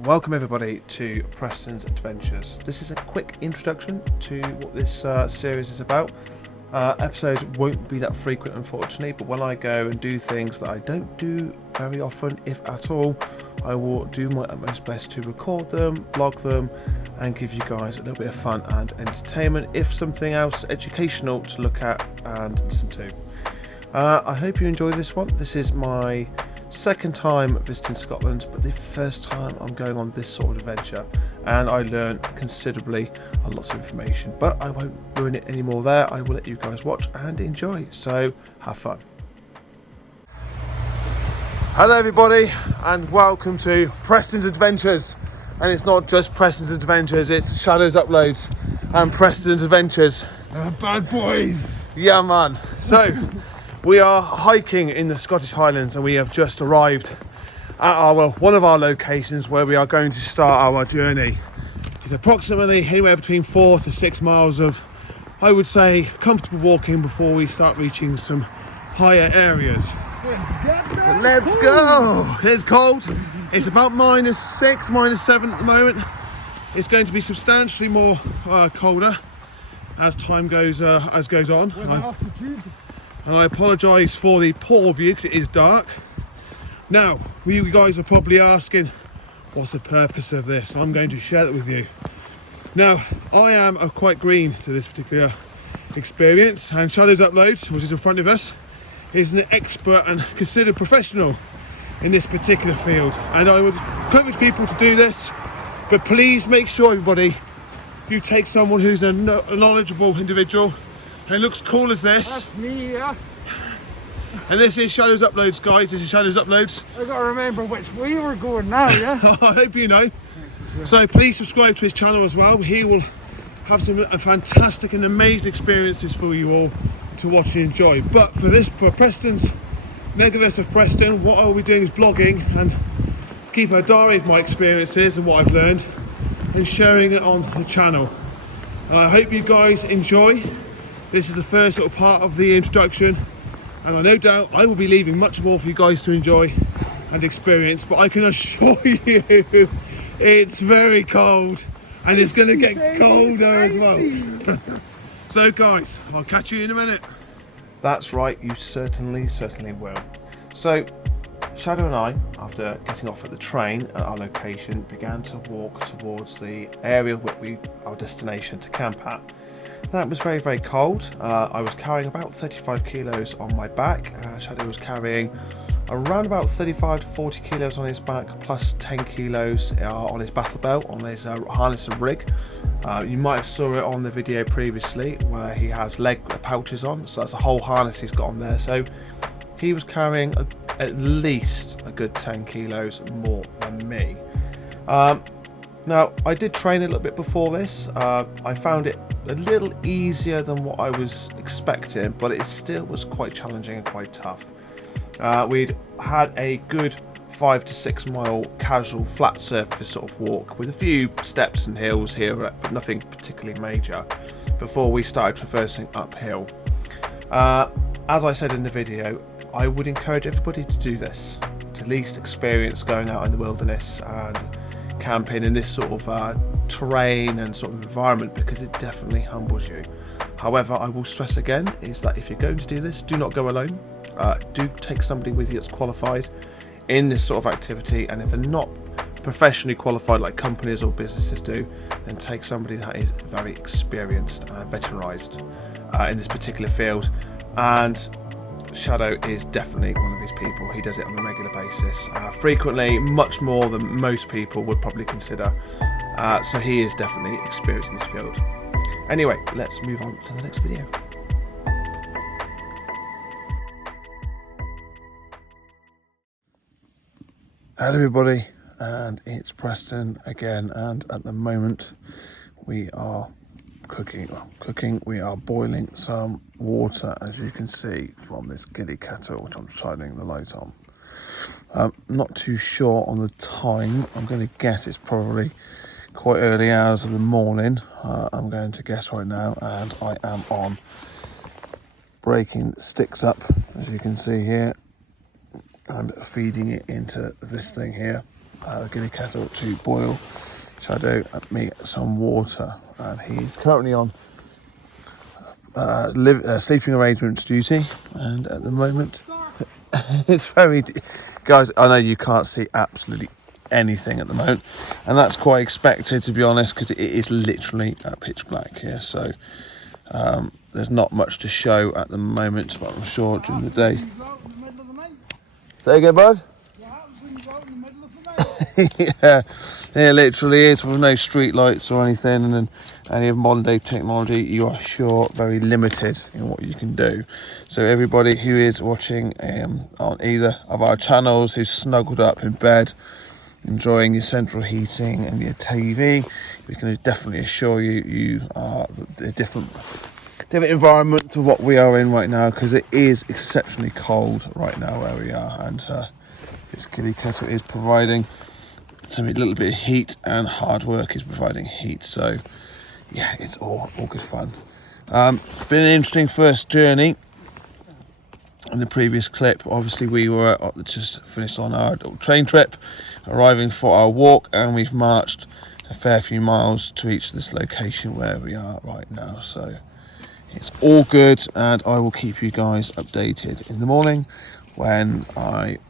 Welcome everybody to Preston's Adventures. This is a quick introduction to what this series is about. Episodes won't be that frequent unfortunately, but when I go and do things that I don't do very often, if at all, I will do my utmost best to record them, blog them, and give you guys a little bit of fun and entertainment, if something else educational to look at and listen to. I hope you enjoy this one. This is my second time visiting Scotland, but the first time I'm going on this sort of adventure, and I learned considerably a lot of information, but I won't ruin it anymore there. I will let you guys watch and enjoy, so have fun. Hello everybody and welcome to Preston's Adventures, and it's not just Preston's Adventures, it's Shadows Uploads and Preston's Adventures. Bad boys! Yeah man, so we are hiking in the Scottish Highlands and we have just arrived at one of our locations where we are going to start our journey. It's approximately anywhere between 4 to 6 miles of, I would say, comfortable walking before we start reaching some higher areas. Let's get there! Let's go! It's cold. It's about -6, -7 at the moment. It's going to be substantially more colder as time goes on. And I apologise for the poor view because it is dark. Now, you guys are probably asking, what's the purpose of this? I'm going to share that with you. Now, I am quite green to this particular experience, and Shadows Uploads, which is in front of us, is an expert and considered professional in this particular field. And I would encourage people to do this, but please make sure, everybody, you take someone who's a knowledgeable individual and looks cool as this. That's me, yeah. And this is Shadows Uploads, guys. This is Shadows Uploads. I gotta remember which way we're going now, yeah? I hope you know. So please subscribe to his channel as well. He will have some fantastic and amazing experiences for you all to watch and enjoy. But for Preston's Megaverse of Preston, what I will be doing is blogging and keep a diary of my experiences and what I've learned and sharing it on the channel. I hope you guys enjoy. This is the first little part of the introduction, and I no doubt I will be leaving much more for you guys to enjoy and experience, but I can assure you it's very cold and it's going to get colder as well. So guys, I'll catch you in a minute. That's right, you certainly will. So Shadow and I, after getting off at the train at our location, began to walk towards the area where our destination to camp at. That was very, very cold. I was carrying about 35 kilos on my back. Shadow was carrying around about 35 to 40 kilos on his back, plus 10 kilos on his battle belt, on his harness and rig. You might have saw it on the video previously where he has leg pouches on, so that's a whole harness he's got on there. So he was carrying at least a good 10 kilos more than me. Now, I did train a little bit before this. I found it a little easier than what I was expecting, but it still was quite challenging and quite tough. We'd had a good 5 to 6 mile casual flat surface sort of walk with a few steps and hills here, but nothing particularly major, before we started traversing uphill. As I said in the video, I would encourage everybody to do this, to at least experience going out in the wilderness and camping in this sort of terrain and sort of environment, because it definitely humbles you. However, I will stress again is that if you're going to do this, do not go alone. Do take somebody with you that's qualified in this sort of activity, and if they're not professionally qualified like companies or businesses do, then take somebody that is very experienced and veteranized in this particular field. And Shadow is definitely one of these people. He does it on a regular basis, frequently, much more than most people would probably consider. So he is definitely experienced in this field. Anyway, let's move on to the next video. Hello everybody, and it's Preston again, and at the moment we are cooking. We are boiling some water, as you can see from this Ghillie kettle, which I'm shining the light on. Not too sure on the time. I'm going to guess it's probably quite early hours of the morning. I'm going to guess right now, and I am on breaking sticks up, as you can see here, and feeding it into this thing here. the Ghillie kettle to boil Shadow and me some water, and he's currently on sleeping arrangements duty, and at the moment it's very guys, I know you can't see absolutely anything at the moment, and that's quite expected, to be honest, because it is literally pitch black here. So there's not much to show at the moment, but I'm sure during the day. Say again, bud. Yeah, it literally is, with no street lights or anything, and any of modern day technology, you are sure very limited in what you can do. So everybody who is watching on either of our channels, who's snuggled up in bed enjoying your central heating and your TV, we can definitely assure you, you are the different environment to what we are in right now, because it is exceptionally cold right now where we are, and this Ghillie kettle is providing some little bit of heat, and hard work is providing heat. So yeah, it's all good fun. It's been an interesting first journey. In the previous clip, obviously we were just finished on our train trip, arriving for our walk, and we've marched a fair few miles to reach this location where we are right now. So it's all good, and I will keep you guys updated in the morning when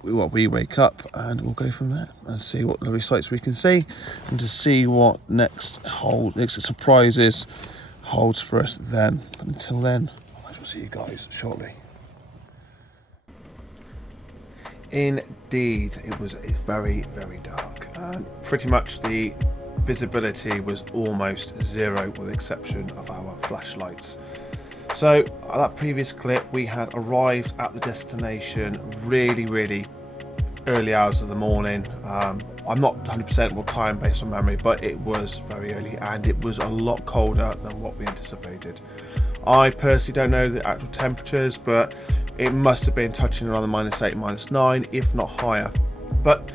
we wake up, and we'll go from there and see what lovely sights we can see, and to see what next surprises holds for us then. But until then, I shall see you guys shortly. Indeed, it was very, very dark, and pretty much the visibility was almost zero, with the exception of our flashlights. So at that previous clip, we had arrived at the destination really early hours of the morning. I'm not 100% what time based on memory, but it was very early, and it was a lot colder than what we anticipated. I personally don't know the actual temperatures, but it must have been touching around the -8, -9, if not higher. But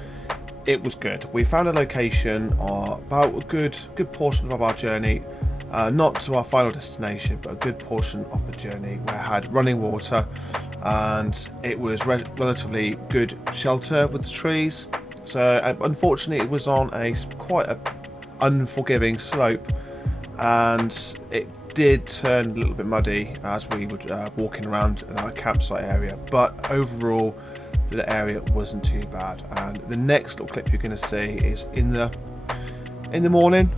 it was good. We found a location about a good portion of our journey, not to our final destination, but a good portion of the journey, where I had running water, and it was relatively good shelter with the trees. So unfortunately, it was on quite a unforgiving slope, and it did turn a little bit muddy as we were walking around in our campsite area, but overall the area wasn't too bad. And the next little clip you're going to see is in the morning.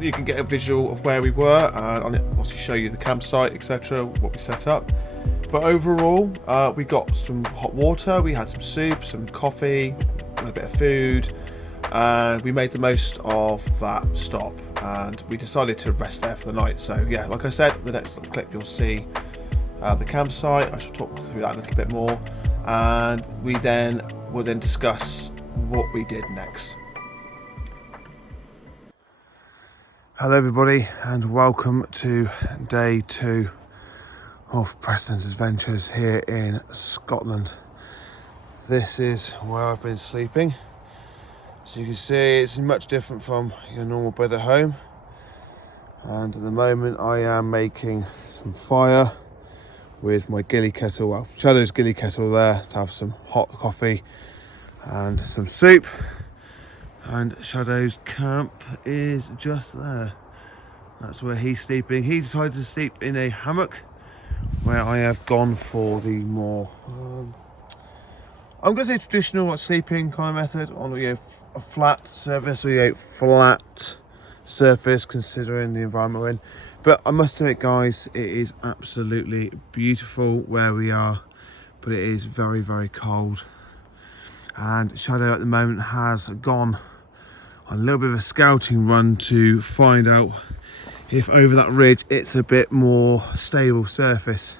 You can get a visual of where we were, and I'll obviously show you the campsite, etc., what we set up. But overall, we got some hot water, we had some soup, some coffee, a little bit of food, and we made the most of that stop, and we decided to rest there for the night. So yeah, like I said, the next little clip you'll see the campsite. I shall talk through that a little bit more, and we'll then discuss what we did next. Hello everybody, and welcome to day 2 of Preston's adventures here in Scotland. This is where I've been sleeping. So you can see it's much different from your normal bed at home, and at the moment I am making some fire with my Ghillie kettle, well, Shadow's Ghillie kettle there, to have some hot coffee and some soup. And Shadow's camp is just there. That's where he's sleeping. He decided to sleep in a hammock, where I have gone for the more I'm going to say traditional sleeping kind of method, on a flat surface, or flat surface considering the environment we're in. But I must admit guys, it is absolutely beautiful where we are, but it is very, very cold. And Shadow at the moment has gone on a little bit of a scouting run to find out if over that ridge it's a bit more stable surface,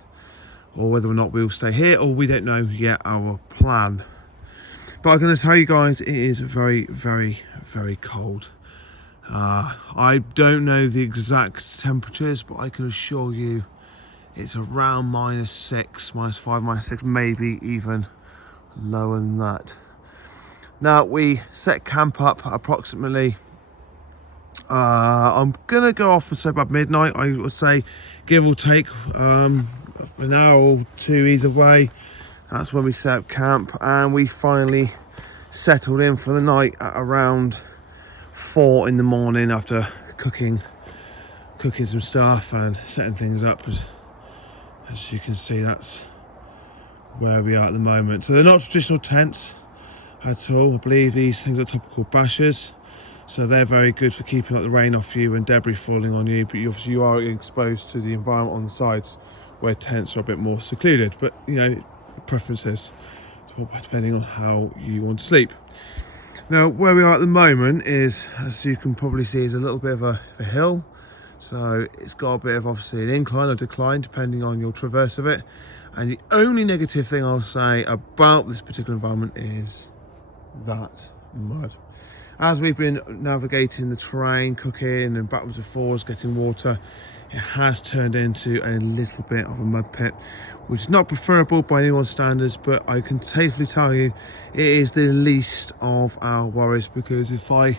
or whether or not we'll stay here, or we don't know yet our plan. But I'm going to tell you guys, it is very, very, very cold. I don't know the exact temperatures, but I can assure you it's around -6, -5, -6, maybe even lower than that. Now we set camp up approximately, I'm going to go off and say about midnight, I would say, give or take an hour or two either way. That's when we set up camp, and we finally settled in for the night at around 4 in the morning after cooking some stuff and setting things up. As you can see, that's where we are at the moment. So they're not traditional tents at all. I believe these things are topical bashers, so they're very good for keeping the rain off you and debris falling on you, but obviously you are exposed to the environment on the sides where tents are a bit more secluded. But preferences depending on how you want to sleep. Now where we are at the moment is, as you can probably see, is a little bit of a hill. So it's got a bit of obviously an incline or decline depending on your traverse of it. And the only negative thing I'll say about this particular environment is that mud. As we've been navigating the terrain, cooking and backwards and forwards, getting water, it has turned into a little bit of a mud pit, which is not preferable by anyone's standards, but I can safely tell you it is the least of our worries, because if I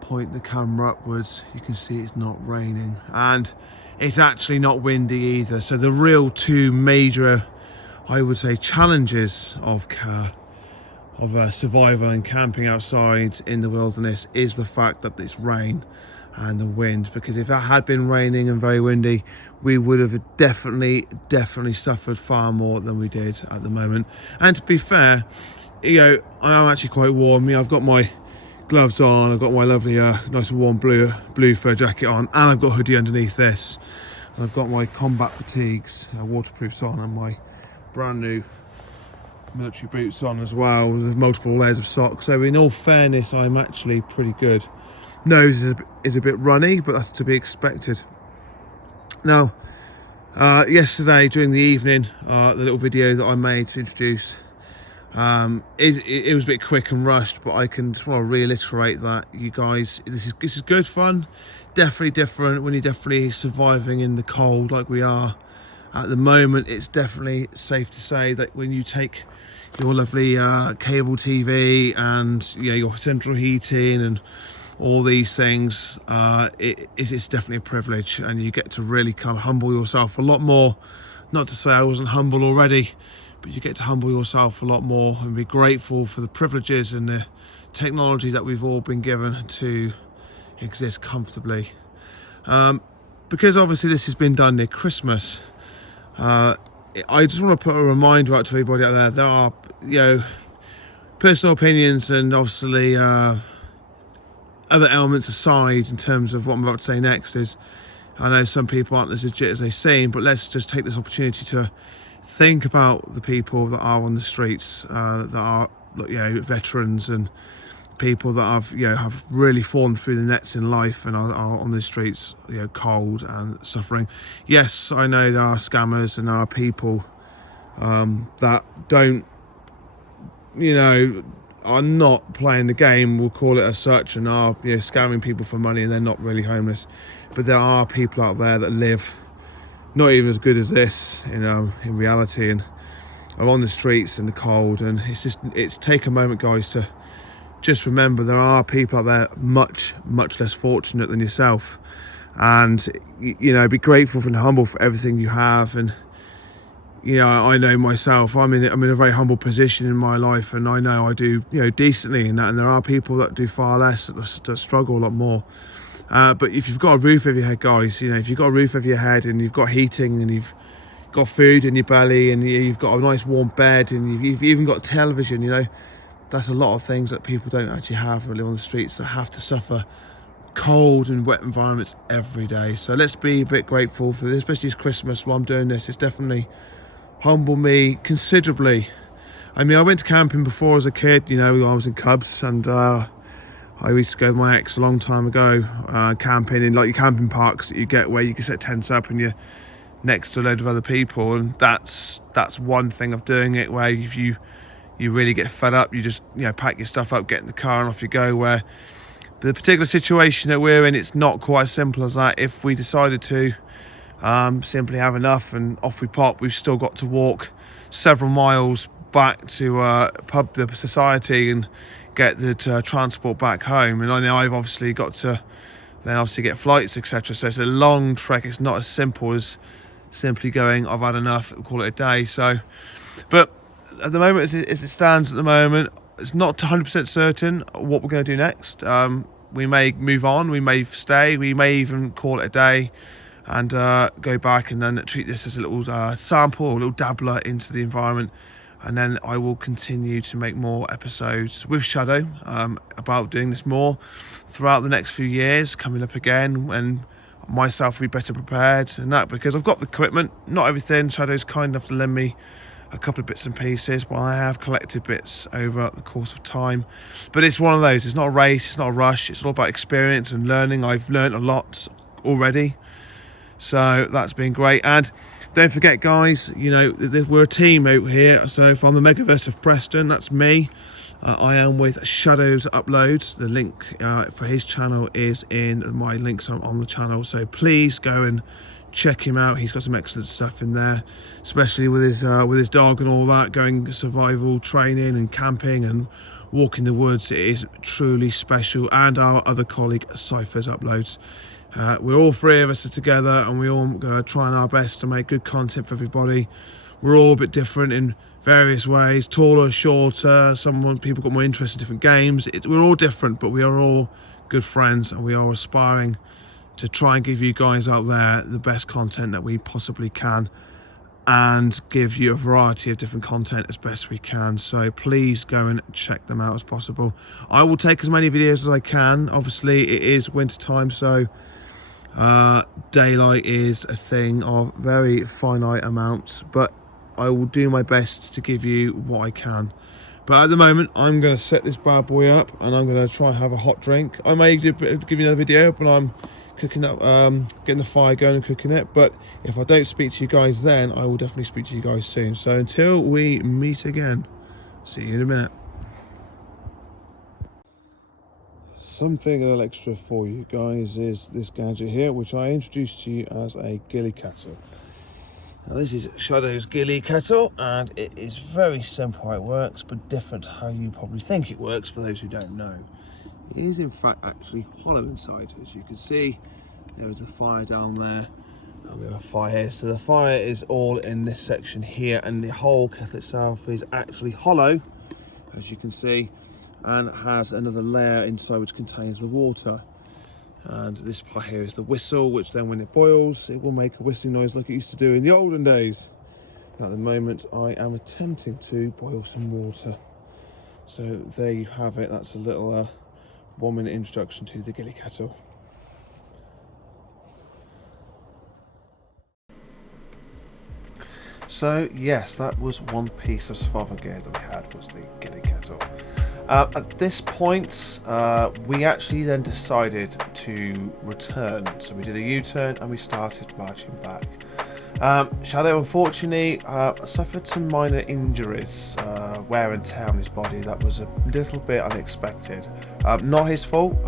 point the camera upwards, you can see it's not raining and it's actually not windy either. So the real two major, I would say, challenges of survival and camping outside in the wilderness is the fact that it's rain and the wind. Because if it had been raining and very windy, we would have definitely suffered far more than we did at the moment. And to be fair, I am actually quite warm. I've got my gloves on, I've got my lovely nice and warm blue fur jacket on, and I've got a hoodie underneath this, and I've got my combat fatigues, waterproofs on, and my brand new military boots on as well, with multiple layers of socks. So in all fairness, I'm actually pretty good. Nose is a bit runny, but that's to be expected. Now yesterday during the evening, the little video that I made to introduce, it was a bit quick and rushed, but I can just want to reiterate that, you guys, this is good fun, definitely different when you're definitely surviving in the cold like we are at the moment. It's definitely safe to say that when you take your lovely cable TV and your central heating and all these things, it's definitely a privilege, and you get to really kind of humble yourself a lot more. Not to say I wasn't humble already, but you get to humble yourself a lot more and be grateful for the privileges and the technology that we've all been given to exist comfortably. Because obviously this has been done near Christmas, I just want to put a reminder out to everybody out there. There are, personal opinions and obviously other elements aside in terms of what I'm about to say next. Is I know some people aren't as legit as they seem, but let's just take this opportunity to think about the people that are on the streets, that are veterans and people that have really fallen through the nets in life and are on the streets, cold and suffering. Yes, I know there are scammers and there are people that don't, are not playing the game, we'll call it as such, and are scamming people for money, and they're not really homeless. But there are people out there that live not even as good as this, in reality, and are on the streets in the cold. And it's take a moment, guys, to just remember there are people out there much less fortunate than yourself, and be grateful and humble for everything you have. And I know myself, I'm in a very humble position in my life, and I know I do decently in that, and there are people that do far less, that struggle a lot more. But if you've got a roof over your head, guys, if you've got a roof over your head and you've got heating and you've got food in your belly and you've got a nice warm bed and you've even got television, that's a lot of things that people don't actually have who live on the streets, that have to suffer cold and wet environments every day. So let's be a bit grateful for this, especially as Christmas. While I'm doing this, it's definitely humbled me considerably. I went to camping before as a kid, I was in Cubs, and I used to go with my ex a long time ago, camping in your camping parks that you get where you can set tents up and you're next to a load of other people. And that's one thing of doing it, where if you really get fed up, you just pack your stuff up, get in the car and off you go. Where the particular situation that we're in, it's not quite as simple as that. If we decided to simply have enough and off we pop, we've still got to walk several miles back to the society and get the transport back home. And I know I've obviously got to then get flights, etc. So it's a long trek. It's not as simple as simply going, I've had enough, call it a day. So, but at the moment, as it stands at the moment, it's not 100% certain what we're going to do next. We may move on, we may stay, we may even call it a day and go back and then treat this as a little sample, a little dabbler into the environment. And then I will continue to make more episodes with Shadow about doing this more throughout the next few years, coming up again when myself will be better prepared and that, because I've got the equipment, not everything. Shadow's kind enough to lend me a couple of bits and pieces, but I have collected bits over the course of time. But it's one of those, it's not a race, it's not a rush, it's all about experience and learning. I've learned a lot already, so that's been great. And don't forget, guys, you know, we're a team out here. So from the Megaverse of Preston, that's me. I am with Shadows Uploads. The link for his channel is in my links on the channel. So please go and check him out. He's got some excellent stuff in there, especially with his dog and all that, going survival training and camping and walking the woods. It is truly special. And our other colleague, Cypher's Uploads. We're all three of us are together, and we're all going to try our best to make good content for everybody. We're all a bit different in various ways, taller, shorter. People got more interest in different games. We're all different, but we are all good friends, and we are aspiring to try and give you guys out there the best content that we possibly can, and give you a variety of different content as best we can. So please go and check them out as possible. I will take as many videos as I can. Obviously it is winter time, so daylight is a thing of very finite amounts, but I will do my best to give you what I can. But at the moment I'm going to set this bad boy up, and I'm going to try and have a hot drink. I may give you another video when I'm cooking up, getting the fire going and cooking it. But if I don't speak to you guys then, I will definitely speak to you guys soon. So until we meet again, see you in a minute. Something a little extra for you guys is this gadget here, which I introduced to you as a Ghillie kettle. Now this is Shadow's Ghillie kettle, and it is very simple how it works, but different how you probably think it works for those who don't know. It is in fact actually hollow inside. As you can see, there is a fire down there, and we have a fire here. So the fire is all in this section here, and the whole kettle itself is actually hollow, as you can see, and has another layer inside which contains the water. And this part here is the whistle, which then when it boils, it will make a whistling noise like it used to do in the olden days. At the moment I am attempting to boil some water. So there you have it. That's a little 1 minute introduction to the Ghillie kettle. So yes, that was one piece of survival gear that we had, was the Ghillie kettle. At this point, we actually then decided to return. So we did a U-turn and we started marching back. Shadow unfortunately suffered some minor injuries, wear and tear on his body. That was a little bit unexpected. Not his fault,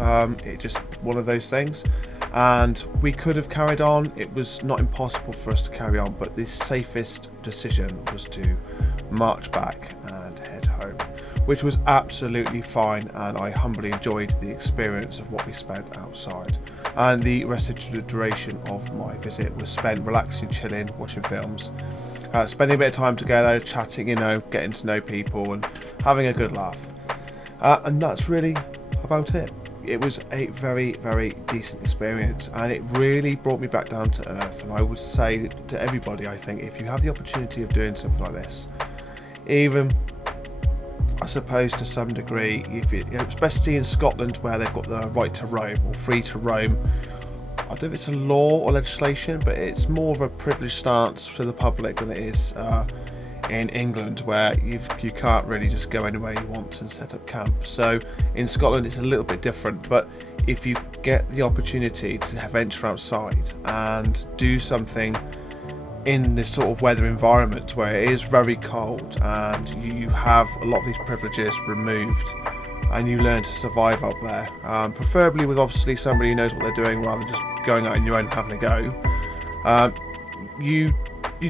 it just one of those things. And we could have carried on. It was not impossible for us to carry on, but the safest decision was to march back and head home, which was absolutely fine, and I humbly enjoyed the experience of what we spent outside. And the rest of the duration of my visit was spent relaxing, chilling, watching films, spending a bit of time together, chatting, you know, getting to know people and having a good laugh. And that's really about it. It was a very, very decent experience, and it really brought me back down to earth. And I would say to everybody, I think, if you have the opportunity of doing something like this, even I suppose to some degree, if it, especially in Scotland where they've got the right to roam or free to roam, I don't know if it's a law or legislation, but it's more of a privileged stance for the public than it is in England, where you can't really just go anywhere you want and set up camp. So in Scotland it's a little bit different, but if you get the opportunity to venture outside and do something in this sort of weather environment where it is very cold and you have a lot of these privileges removed and you learn to survive up there, preferably with obviously somebody who knows what they're doing rather than just going out on your own and having a go, you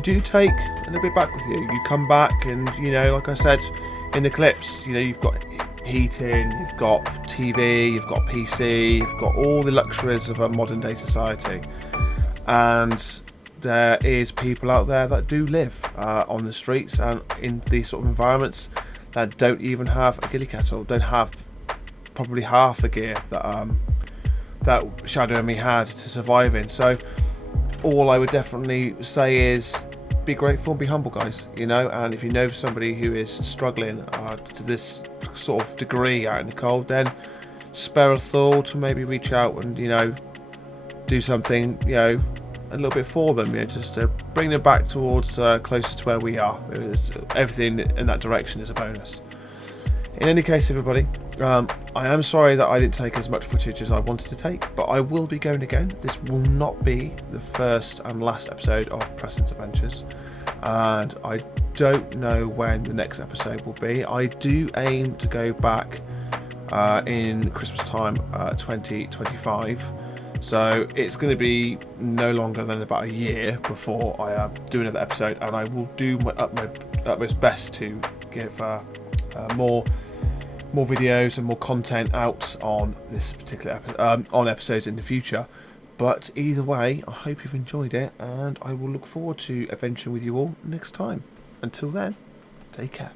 do take a little bit back with you. You come back and, you know, like I said in the clips, you know, you've got heating, you've got TV, you've got PC, you've got all the luxuries of a modern day society, and there is people out there that do live on the streets and in these sort of environments that don't even have a ghillie kettle, don't have probably half the gear that Shadow and me had to survive in. So all I would definitely say is be grateful and be humble, guys, you know. And if you know somebody who is struggling to this sort of degree out in the cold, then spare a thought to maybe reach out and, you know, do something, you know, a little bit for them, you know, just to bring them back towards closer to where we are. Everything in that direction is a bonus. In any case, everybody, I am sorry that I didn't take as much footage as I wanted to take, but I will be going again. This will not be the first and last episode of Preston's Adventures, and I don't know when the next episode will be. I do aim to go back in Christmas time 2025, so it's going to be no longer than about a year before I do another episode, and I will do my utmost best to give more videos and more content out on this particular on episodes in the future. But either way, I hope you've enjoyed it, and I will look forward to adventuring with you all next time. Until then, take care.